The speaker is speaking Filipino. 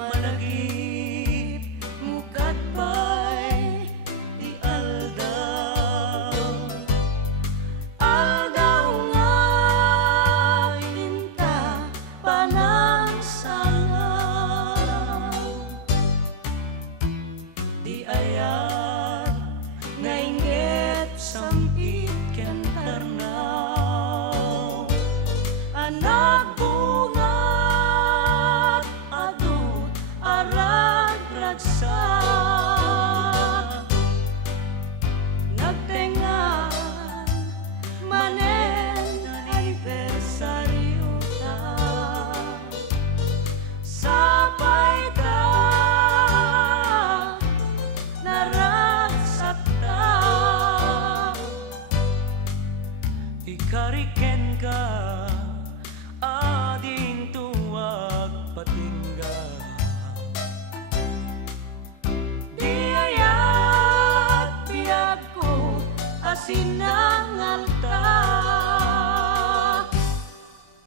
malagip mukat bay di aldaw. Aldaw nga pinta panang salaw, di ayat nga inggit sampit ken tarnaw. Anak bungat adut arag ragsa, nagtengan manen anibersaryo ta. Sapay ta naragsak ta, ikariken ka ading tuwag patingga. Di ayat biyag ko asina